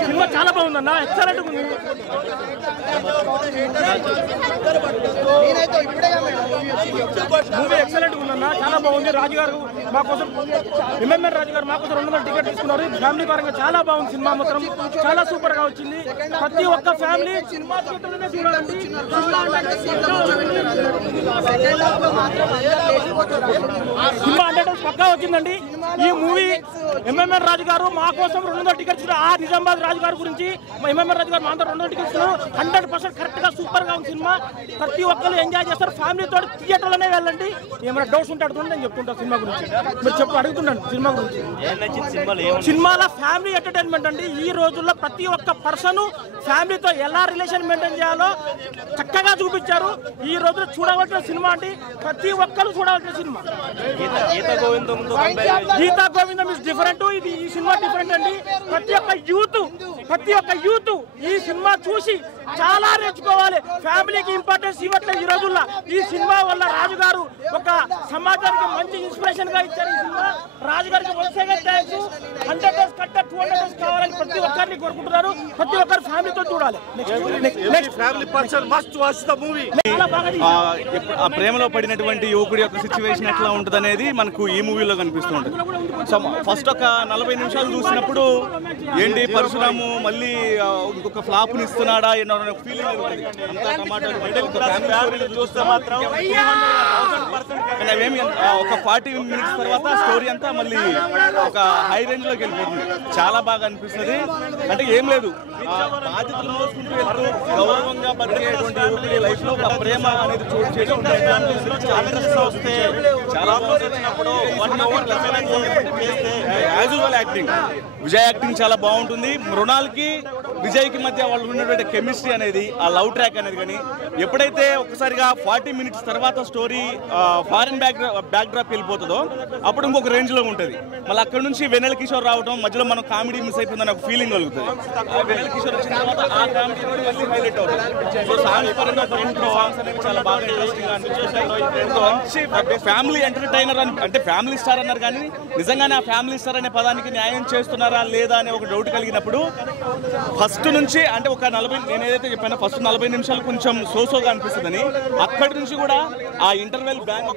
Cinema చాలా బాగుందన్న, excellent ఉంది. మూవీ ఎక్సలెంట్ ఉందన్న, చాలా బాగుంది. రాజుగారు మా కోసం, ఎంఎంఆర్ రాజు గారు మా కోసం 200 టికెట్ తీసుకున్నారు. ఫ్యామిలీ పరంగా చాలా బాగుంది. సినిమా మాత్రం చాలా సూపర్ గా వచ్చింది. ప్రతి ఒక్క ఫ్యామిలీ సినిమా థియేటర్లోనే చూడాలండి. సినిమా 100 పక్కా వచ్చిందండి. ఈ మూవీ ఎంఎంఆర్ రాజు గారు మా కోసం 200 టికెట్స్, ఆ నిజామాబాద్ రాజు గారి గురించి ఎంఎంఆర్ రాజు గారు మా అందరూ 200 టికెట్స్ 100% కరెక్ట్ గా సూపర్ గా ఉంది సినిమా. ప్రతి ఒక్కరు ఎంజాయ్ చేస్తారు. ఫ్యామిలీతో థియేటర్లోనే వెళ్ళండి. ఏమైనా డౌట్స్ ఉంటే అడుగుతుంటే నేను చెప్తుంటాను సినిమా గురించి. మీరు అడుగుతున్నాను సినిమా గురించి. సినిమాలో ఫ్యామిలీ ఎంటర్టైన్మెంట్ అండి. ఈ రోజుల్లో ప్రతి ఒక్క పర్సన్ ఫ్యామిలీతో ఎలా రిలేషన్ మెయింటైన్ చేయాలో చక్కగా చూపించారు. ఈ రోజుల్లో చూడవలసిన సినిమా అండి, ప్రతి ఒక్కరు చూడవలసిన సినిమా. Geetha Govindam is different. ఇది ఈ సినిమా డిఫరెంట్ అండి. ప్రతి ఒక్క యూత్ ఈ సినిమా చూసి చాలా నేర్చుకోవాలి. ఫ్యామిలీకి ఇంపార్టెన్స్ ఇవ్వట్లేదు ఈ రోజుల్లో. ఈ సినిమా వల్ల రాజుగారు ఒక సమాజానికి మంచి ఇన్స్పిరేషన్ గా ఇచ్చారు. ఈ సినిమా రాజుగారికి వరుసగా థ్యాంక్స్. 100 డేస్ కట్ట 200 డేస్ కావాలని ప్రతి ఒక్కరిని కోరుకుంటున్నారు. ప్రతి ఒక్కరు ఫ్యామిలీతో చూడాలి. ప్రేమలో పడినటువంటి యువకుడి యొక్క సిచ్యువేషన్ ఎట్లా ఉంటుంది అనేది మనకు ఈ మూవీలో కనిపిస్తూ ఉంటుంది. సో ఫస్ట్ ఒక 40 నిమిషాలు చూసినప్పుడు ఏంటి పరశురాము మళ్ళీ ఇంకొక ఫ్లాప్ ని ఇస్తున్నాడా ఎన్నో ఫీలింగ్ చూస్తే మాత్రం అవేమి ఒక 40 మినిట్స్ తర్వాత స్టోరీ అంతా మళ్ళీ ఒక హై రేంజ్ లోకి వెళ్ళిపోతుంది. చాలా బాగా అనిపిస్తుంది. అంటే ఏం లేదు, బాధ్యతలు మోసుకుంటూ వెళ్తూ గౌరవంగా బతికేటువంటి యువకుడి లైఫ్ లో ఒక ప్రేమ అనేది చోటు చేసుకుంటే వస్తే చాలా వచ్చినప్పుడు యాక్టింగ్ విజయ్ యాక్టింగ్ చాలా బాగుంటుంది. మృణాల్కి విజయ్కి మధ్య వాళ్ళు ఉన్నటువంటి కెమిస్ట్రీ అనేది, ఆ లవ్ ట్రాక్ అనేది కానీ ఎప్పుడైతే ఒకసారిగా 40 మినిట్స్ తర్వాత స్టోరీ ఫారిన్ బ్యాక్ డ్రాప్ వెళ్ళిపోతుందో అప్పుడు ఇంకొక రేంజ్ లో ఉంటుంది. మళ్ళీ అక్కడ నుంచి వెన్నెల కిషోర్ రావడం, మధ్యలో మనం కామెడీ మిస్ అయిపోయిందని ఒక ఫీలింగ్ కలుగుతుంది. వెన్నెల కిషోర్ వచ్చిన తర్వాత ఆ కామెడీ మళ్ళీ హైలైట్ అవుతుంది. సో సాంగ్స్ పరంగా సాంగ్స్ అనేవి చాలా బాగా ఇంట్రెస్టింగ్ గా అనిపిస్తుంది. ఫ్యామిలీ ఎంటర్టైనర్ అని అంటే ఫ్యామిలీ స్టార్ అన్నారు కానీ నిజంగానే ఆ ఫ్యామిలీ స్టార్ అనే పదానికి న్యాయం చేస్తున్నారా లేదా అనే ఒక డౌట్ కలిగినప్పుడు ఫస్ట్ నుంచి అంటే ఒక 40 నేను ఏదైతే చెప్పానో ఫస్ట్ 40 నిమిషాలు కొంచెం సోసోగా అనిపిస్తుందని, అక్కడి నుంచి కూడా ఆ ఇంటర్వెల్ బ్యాంక్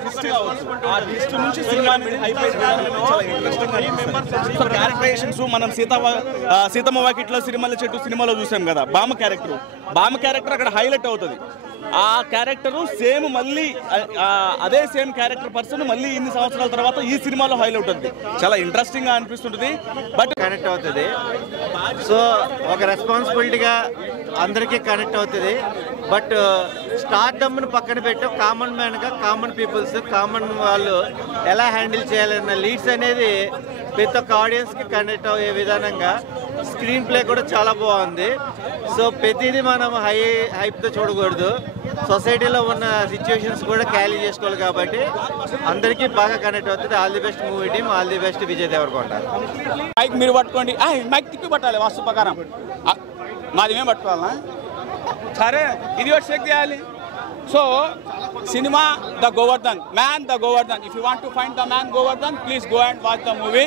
ట్విస్ట్ కావచ్చు, ఆ ట్విస్ట్ నుంచి సినిమా అనేది హైలైట్ చాలా ఇంట్రెస్టింగ్ గా అనిపిస్తుంది. సో క్యారెక్టరైజేషన్స్ మనం సీతమ్మ వాకిట్లో సిరిమల్ల చెట్టు సినిమాలో చూసాం కదా, బామ్మ క్యారెక్టర్ అక్కడ హైలైట్ అవుతుంది. ఆ క్యారెక్టర్ సేమ్ మళ్ళీ అదే సేమ్ క్యారెక్టర్ పర్సన్ మళ్ళీ ఇన్ని సంవత్సరాల తర్వాత ఈ సినిమాలో హైలైట్ అవుతుంది. చాలా ఇంట్రెస్టింగ్ గా అనిపిస్తుంటుంది. బట్ కనెక్ట్ అవుతుంది. సో ఒక రెస్పాన్సిబిలిటీగా అందరికీ కనెక్ట్ అవుతుంది. బట్ స్టార్డమ్ను పక్కన పెట్టి కామన్ మ్యాన్గా కామన్ పీపుల్స్ కామన్ వాళ్ళు ఎలా హ్యాండిల్ చేయాలన్న లీడ్స్ అనేది ప్రతి ఒక్క ఆడియన్స్కి కనెక్ట్ అయ్యే విధానంగా స్క్రీన్ ప్లే కూడా చాలా బాగుంది. సో ప్రతిదీ మనం హైప్తో చూడకూడదు. సొసైటీలో ఉన్న సిచ్యువేషన్స్ కూడా క్యారీ చేసుకోవాలి. కాబట్టి అందరికీ బాగా కనెక్ట్ అవుతుంది. All the best movie team, all the best Vijay Deverakonda. Mike మీరు పట్టుకోండి, మైక్ తిప్పి పట్టాలి వాస్తు ప్రకారం. మాది మేము పట్టుకోవాలా? సరే, ఇది ఒకటి చెక్ చేయాలి. So cinema the Govardhan man, the Govardhan. If you want to find the man Govardhan, please go and watch the movie.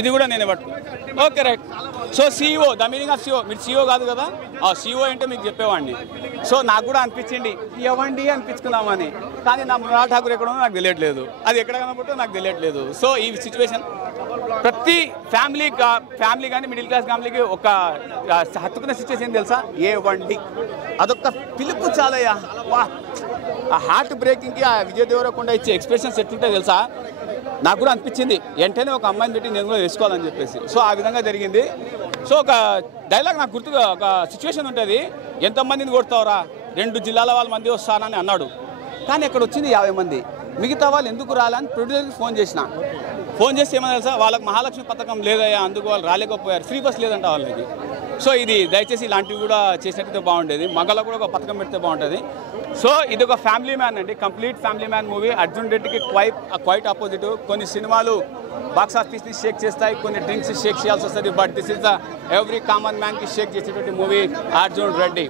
ఇది కూడా నేనే పట్టుకో. Okay right. So CEO, the meaning of CEO. మీరు CEO కాదు కదా, CEO అంటే మీకు చెప్పేవాడిని. సో నాకు కూడా అనిపించింది ఇవ్వండి అనిపించుకుందామని, కానీ నా మృణాల్ ఠాకూర్ ఎక్కడ ఉందో నాకు తెలియట్లేదు, అది ఎక్కడ కనబడుతుందో నాకు తెలియట్లేదు. సో ఈ సిచ్యువేషన్ ప్రతి ఫ్యామిలీ కానీ మిడిల్ క్లాస్ ఫ్యామిలీకి ఒక హత్తుకున్న సిచ్యువేషన్ తెలుసా, ఏవండి అదొక పిలుపు చాలయ్యా. వా, ఆ హార్ట్ బ్రేకింగ్కి ఆ విజయ్ దేవరకొండ ఇచ్చే ఎక్స్ప్రెషన్స్ ఎట్లుంటాయి తెలుసా. నాకు కూడా అనిపించింది వెంటనే ఒక అమ్మాయిని పెట్టి నేను కూడా వేసుకోవాలని చెప్పేసి. సో ఆ విధంగా జరిగింది. సో ఒక డైలాగ్ నాకు గుర్తుగా ఒక సిచ్యువేషన్ ఉంటుంది, ఎంతమందిని కొడతావురా, 2 జిల్లాల వాళ్ళ మంది వస్తానని అన్నాడు, కానీ అక్కడ వచ్చింది 50 మంది. మిగతా వాళ్ళు ఎందుకు రాలని ప్రొడ్యూసర్కి ఫోన్ చేస్తే ఏమన్నా తెలుసా, వాళ్ళకి మహాలక్ష్మి పథకం లేదయ్యా అందుకు వాళ్ళు రాలేకపోయారు, ఫ్రీ బస్ లేదంట వాళ్ళకి. సో ఇది దయచేసి ఇలాంటివి కూడా చేసినట్టయితే బాగుండేది. మగలో కూడా ఒక పథకం పెడితే బాగుంటుంది. సో ఇది ఒక ఫ్యామిలీ మ్యాన్ అండి, complete family man movie. Arjun రెడ్డికి క్వైట్ ఆపోజిట్. కొన్ని సినిమాలు బాక్స్ ఆఫీస్ని షేక్ చేస్తాయి, కొన్ని డ్రింక్స్ షేక్ చేయాల్సి వస్తుంది. But this is the every common మ్యాన్కి షేక్ చేసేటువంటి movie Arjun Reddy.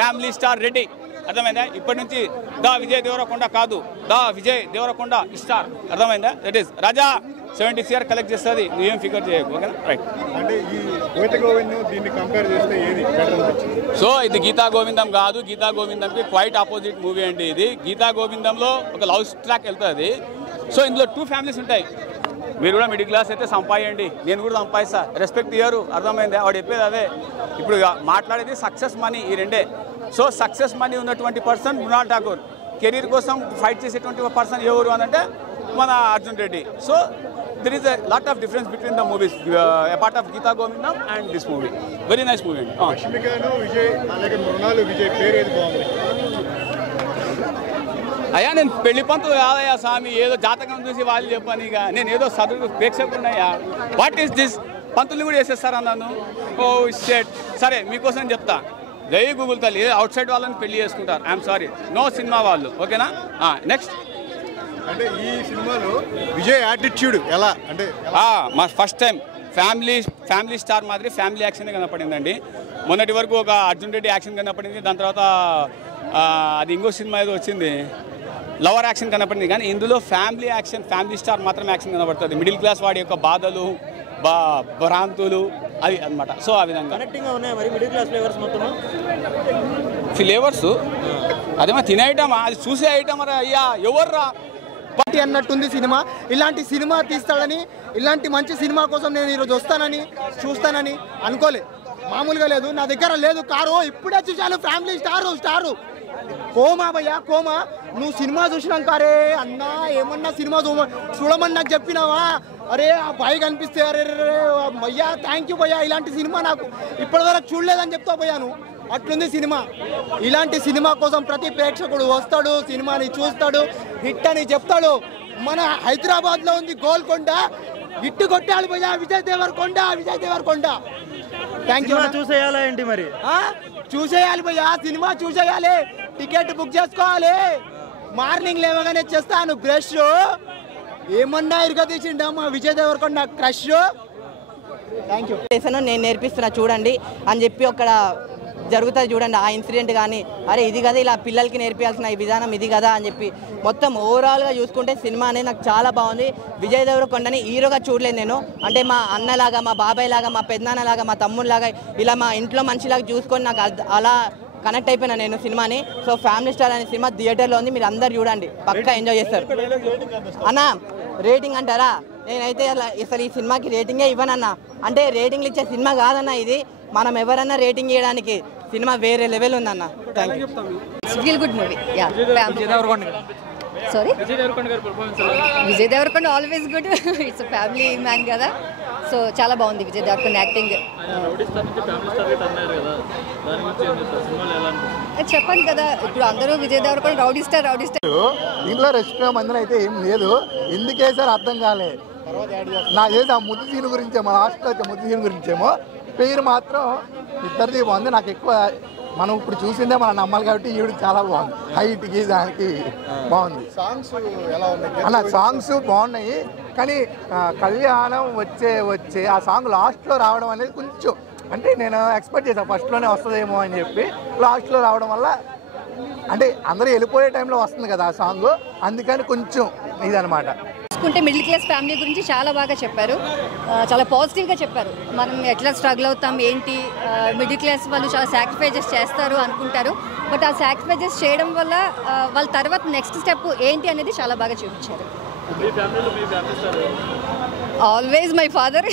Family star Reddy, అర్థమైందా? ఇప్పటి నుంచి ద విజయ్ దేవరకొండ కాదు, ద విజయ్ దేవరకొండ స్టార్, అర్థమైందా? దట్ ఈస్ రాజా 70 CR కలెక్ట్ చేస్తుంది, నువ్వేం ఫిగర్ చేయకు, ఓకేనా? రైట్. అంటే ఈ గీతా గోవిందం దీన్ని కంపేర్ చేస్తే ఏది బెటర్ అనిపించింది? సో ఇది గీతా గోవిందం కాదు, గీతా గోవిందంకి క్వైట్ ఆపోజిట్ మూవీ అండి ఇది. గీతా గోవిందంలో ఒక లవ్ ట్రాక్ వెళ్తుంది. సో ఇందులో 2 ఫ్యామిలీస్ ఉంటాయి. మీరు కూడా మిడిల్ క్లాస్ అయితే సంపాయండి, నేను కూడా సంపాదిస్తా, రెస్పెక్ట్ ఇయ్యరు, అర్థమైంది? ఆవిడ చెప్పేది అదే. ఇప్పుడు మాట్లాడేది సక్సెస్ మనీ, ఈ రెండే. సో సక్సెస్ మనీ ఉన్నటువంటి పర్సన్ మృణాల్ ఠాకూర్, కెరీర్ కోసం ఫైట్ చేసేటువంటి పర్సన్ ఎవరు అని అంటే మన Arjun Reddy. So there is a lot of difference between the movies, a part of Geeta Govindam and this movie. Very nice movie. లక్ష్మికను విజయ్ అలాగే మృణాలు విజయ్ పేరు ఏది బాగుంది? అయ్యా నేను పెళ్లి పంతులు కాదయ్యా స్వామి, ఏదో జాతకం చూసి వాళ్ళు చెప్పాను. ఇక నేను ఏదో చదువు ప్రేక్షకున్నాయా, వాట్ ఈస్ దిస్? పంతులు కూడా వేసేస్తారా నన్ను? ఓ షెట్. సరే మీకోసం చెప్తా, జై గూగుల్ తల్లి, అవుట్ సైడ్ వాళ్ళని పెళ్లి చేసుకుంటారు. ఐఎమ్ సారీ, నో సినిమా వాళ్ళు, ఓకేనా? నెక్స్ట్. అంటే ఈ సినిమాలో విజయ్ యాటిట్యూడ్ ఎలా అంటే మా ఫస్ట్ టైం ఫ్యామిలీ స్టార్ మాదిరి ఫ్యామిలీ యాక్షన్ కనపడిందండి. మొన్నటి వరకు ఒక అర్జున్ రెడ్డి యాక్షన్ కనపడింది, దాని తర్వాత అది ఇంకో సినిమా ఏదో వచ్చింది, లవర్ యాక్షన్ కనపడింది. కానీ ఇందులో ఫ్యామిలీ యాక్షన్, ఫ్యామిలీ స్టార్ మాత్రం యాక్షన్ కనపడుతుంది. మిడిల్ క్లాస్ వాడి యొక్క బాధలు, భ్రాంతులు అవి అనమాట. సో ఆ విధంగా ఫ్లేవర్స్ అదేమో తినే ఐటమా, అది చూసే ఐటమా అయ్యా, ఎవర్రా పార్టీ అన్నట్టుంది సినిమా. ఇలాంటి సినిమా తీస్తాడని, ఇలాంటి మంచి సినిమా కోసం నేను ఈరోజు వస్తానని చూస్తానని అనుకోలే. మామూలుగా లేదు, నా దగ్గర లేదు కారు, ఇప్పుడే చూశాను. ఫ్యామిలీ స్టారు కోమా భయ్యా, కోమా. నువ్వు సినిమా చూసినాక అరే అన్నా ఏమన్నా సినిమా చూడమని నాకు చెప్పినావా? అరే ఆ బాయ్ కనిపిస్తే అరే భయ్యా థ్యాంక్ యూ భయ్యా, ఇలాంటి సినిమా నాకు ఇప్పటివరకు చూడలేదని చెప్తావు భయ్యా నువ్వు. అట్లుంది సినిమా. ఇలాంటి సినిమా కోసం ప్రతి ప్రేక్షకుడు వస్తాడు, సినిమాని చూస్తాడు, హిట్ అని చెప్తాడు. మన హైదరాబాద్లో ఉంది గోల్కొండ, హిట్ కొట్టాలి భయ్యా విజయ్ దేవరకొండ. Thank you. చూసేయాలా ఏంటి మరి? చూసేయాలి భయ్యా, సినిమా చూసేయాలి, టికెట్ బుక్ చేసుకోవాలి. మార్నింగ్ లేవగానే చేస్తాను బ్రష్, ఏమన్నా ఇరగదీసిండా మా Vijay Deverakonda crush. Thank you. నేను నేర్పిస్తున్నా చూడండి అని చెప్పి అక్కడ జరుగుతుంది చూడండి ఆ ఇన్సిడెంట్. కానీ అరే ఇది కదా ఇలా పిల్లలకి నేర్పించాల్సిన ఈ విధానం ఇది కదా అని చెప్పి మొత్తం ఓవరాల్గా చూసుకుంటే సినిమా అనేది నాకు చాలా బాగుంది. విజయ్ దేవరకొండని హీరోగా చూడలేదు నేను, అంటే మా అన్నలాగా, మా బాబాయ్ లాగా, మా పెద్దనాన్నలాగా, మా తమ్ముళ్ళలాగా, ఇలా మా ఇంట్లో మనిషిలాగా చూసుకొని నాకు అలా కనెక్ట్ అయిపోయినా నేను సినిమాని. సో ఫ్యామిలీ స్టార్ అనే సినిమా థియేటర్లో ఉంది, మీరు అందరు చూడండి, పక్కా ఎంజాయ్ చేస్తారు. అన్న రేటింగ్ అంటారా? నేనైతే అసలు ఈ సినిమాకి రేటింగే ఇవ్వనన్నా. అంటే రేటింగ్లు ఇచ్చే సినిమా కాదన్న ఇది, మనం ఎవరన్నా రేటింగ్ ఇవ్వడానికి సినిమా వేరే లెవెల్ ఉందన్న. Thank you. Feel good movie. Sorry, Vijay Deverakonda always good. It's family man కదా, సో చాలా బాగుంది విజయ్ దేవరకొండ యాక్టింగ్. చెప్పండి కదా, ఇప్పుడు అందరూ విజయ్ దేవరకొండ రౌడీ స్టార్. దీంట్లో రెస్టారెంట్ మందిని అయితే ఏం లేదు, ఎందుకేసారి అర్థం కాలే. నాకు తెలిసి ఆ ముద్దు సీన్ గురించేమో, లాస్ట్లో వచ్చే ముద్దు సీన్ గురించేమో. పేరు మాత్రం ఇద్దరిది బాగుంది. నాకు ఎక్కువ మనం ఇప్పుడు చూసిందే మనం నమ్మాలి కాబట్టి ఈవిడ చాలా బాగుంది, హైట్కి దానికి బాగుంది. సాంగ్స్ ఎలా ఉన్నాయి అన్న? సాంగ్స్ బాగున్నాయి, కానీ కళ్యాణం వచ్చే ఆ సాంగ్ లాస్ట్లో రావడం అనేది కొంచెం, అంటే నేను ఎక్స్పెక్ట్ చేశాను ఫస్ట్లోనే వస్తుందేమో అని చెప్పి, లాస్ట్లో రావడం వల్ల అంటే అందరూ వెళ్ళిపోయే టైంలో వస్తుంది కదా ఆ సాంగ్, అందుకని కొంచెం ఇదనమాట. చూసుకుంటే మిడిల్ క్లాస్ ఫ్యామిలీ గురించి చాలా బాగా చెప్పారు, చాలా పాజిటివ్గా చెప్పారు. మనం ఎట్లా స్ట్రగుల్ అవుతాం ఏంటి, మిడిల్ క్లాస్ వాళ్ళు చాలా సాక్రిఫైజెస్ చేస్తారు అనుకుంటారు, బట్ ఆ సాక్రిఫైజెస్ చేయడం వల్ల వాళ్ళ తర్వాత నెక్స్ట్ స్టెప్ ఏంటి అనేది చాలా బాగా చూపించారు. Always my father.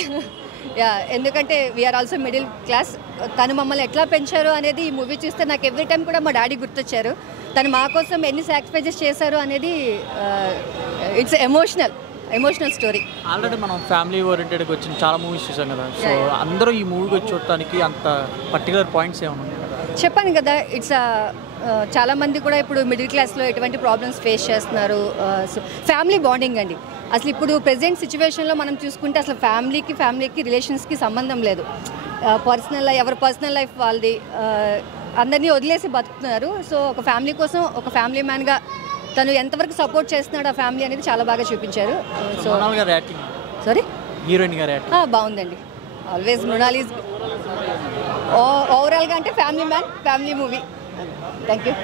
యా, ఎందుకంటే వీఆర్ ఆల్సో మిడిల్ క్లాస్. తను మమ్మల్ని ఎట్లా పెంచారు అనేది ఈ మూవీ చూస్తే నాకు ఎవ్రీ టైం కూడా మా డాడీ గుర్తొచ్చారు. తను మా కోసం ఎన్ని సాక్రిఫైజెస్ చేశారు అనేది ఇట్స్ ఎమోషనల్ స్టోరీ. ఆల్రెడీ మనం ఫ్యామిలీ ఓరియంటెడ్గా వచ్చిన చాలా మూవీస్ చూసాం కదా, సో అందరూ ఈ మూవీకి వచ్చి చూడటానికి అంత పర్టికులర్ పాయింట్స్ ఏమన్నా? చెప్పాను కదా, ఇట్స్ చాలామంది కూడా ఇప్పుడు మిడిల్ క్లాస్లో ఎటువంటి ప్రాబ్లమ్స్ ఫేస్ చేస్తున్నారు. ఫ్యామిలీ బాండింగ్ అండి. అసలు ఇప్పుడు ప్రెజెంట్ సిచ్యువేషన్లో మనం చూసుకుంటే అసలు ఫ్యామిలీకి రిలేషన్స్కి సంబంధం లేదు. ఎవరి పర్సనల్ లైఫ్ వాళ్ళది, అందరినీ వదిలేసి బతుకుతున్నారు. సో ఒక ఫ్యామిలీ కోసం ఒక ఫ్యామిలీ మ్యాన్గా తను ఎంతవరకు సపోర్ట్ చేస్తున్నాడు ఆ ఫ్యామిలీ అనేది చాలా బాగా చూపించారు. సో సారీ హీరోయిన్ గారు బాగుందండి. ఆల్వేస్ మృణాల్ ఈజ్ ఓవరాల్గా అంటే family man, family movie. Thank you.